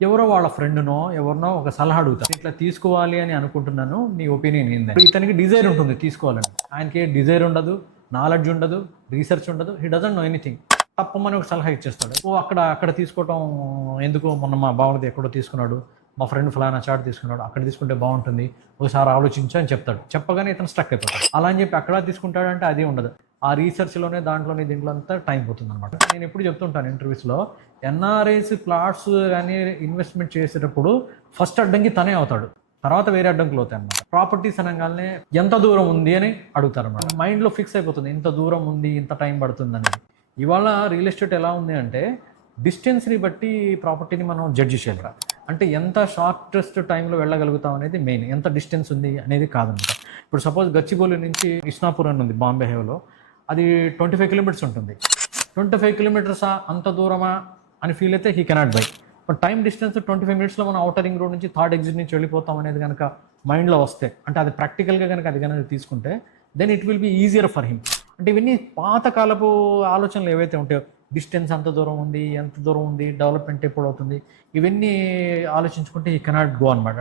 ఎవరో వాళ్ళ ఫ్రెండ్‌నో, ఎవరినో ఒక సలహా అడుగుతా. ఇట్లా తీసుకోవాలి అని అనుకుంటున్నాను. నీ ఒపీనియన్ ఏందని? ఇప్పుడు ఇతనికి డిజైర్ ఉంటుంది తీసుకోవాలని. ఆయనకి డిజైర్ ఉండదు, నాలెడ్జ్ ఉండదు, రీసెర్చ్ ఉండదు. He doesn't know anything. తప్పమని ఒక సలహా ఇచ్చేస్తాడు. అక్కడ తీసుకోవటం ఎందుకు, మొన్న మా బావది ఎక్కడో తీసుకున్నాడు. మా ఫ్రెండ్ ఫలానా చాట్ తీసుకున్నాడు. అక్కడ తీసుకుంటే బాగుంటుంది. ఒకసారి ఆలోచించు అని చెప్తాడు. చెప్పగానే ఇతను స్ట్రక్ అయిపోతాడు. అలా అని చెప్పి అక్కడ తీసుకుంటాడంటే అది ఉండదు. ఆ రీసెర్చ్‌లోనే దాంట్లోనే దీంట్లో అంతా టైం పోతుందనమాట. నేను ఎప్పుడు చెప్తుంటాను ఇంటర్వ్యూస్‌లో, ఎన్ఆర్ఐస్ ప్లాట్స్ గానీ ఇన్వెస్ట్‌మెంట్ చేసేటప్పుడు ఫస్ట్ అడ్డంకి తనే అవుతాడు. తర్వాత వేరే అడ్డంకులు అవుతాయన్నమాట. ప్రాపర్టీస్ అనంగాల్నే ఎంత దూరం ఉంది అని అడుగుతారన్నమాట. మైండ్‌లో ఫిక్స్ అయిపోతుంది. ఇంత దూరం ఉంది, ఇంత టైం పడుతుందనేది. ఇవాళ రియల్ ఎస్టేట్ ఎలా ఉంది అంటే, డిస్టెన్స్‌ని బట్టి ప్రాపర్టీని మనం జడ్జ్ చేయాలి. అంటే ఎంత షార్టెస్ట్ టైంలో వెళ్ళగలుగుతాం అనేది మెయిన్. ఎంత డిస్టెన్స్ ఉంది అనేది కాదనమాట. ఇప్పుడు సపోజ్ గచ్చిబౌలి నుంచి ఇస్నాపూర్ అని ఉంది బాంబే హైవేలో. అది 25 కిలోమీటర్స్ ఉంటుంది. 25 కిలోమీటర్సా, అంత దూరమా అని ఫీల్ అయితే he cannot by. But time distance 25 మినిట్స్లో మనం ఔటర్ రింగ్ రోడ్ నుంచి థర్డ్ ఎగ్జిట్ నుంచి వెళ్ళిపోతాం అనేది కనుక మైండ్లో వస్తే, అంటే అది ప్రాక్టికల్గా కనుక అది కనుక తీసుకుంటే, then it will be easier for him. అంటే ఇవన్నీ పాతకాలపు ఆలోచనలు ఏవైతే ఉంటాయో, డిస్టెన్స్ ఎంత దూరం ఉంది, ఎంత దూరం ఉంది, డెవలప్మెంట్ ఎప్పుడు అవుతుంది, ఇవన్నీ ఆలోచించుకుంటే ఈ కెనాట్ గో అనమాట.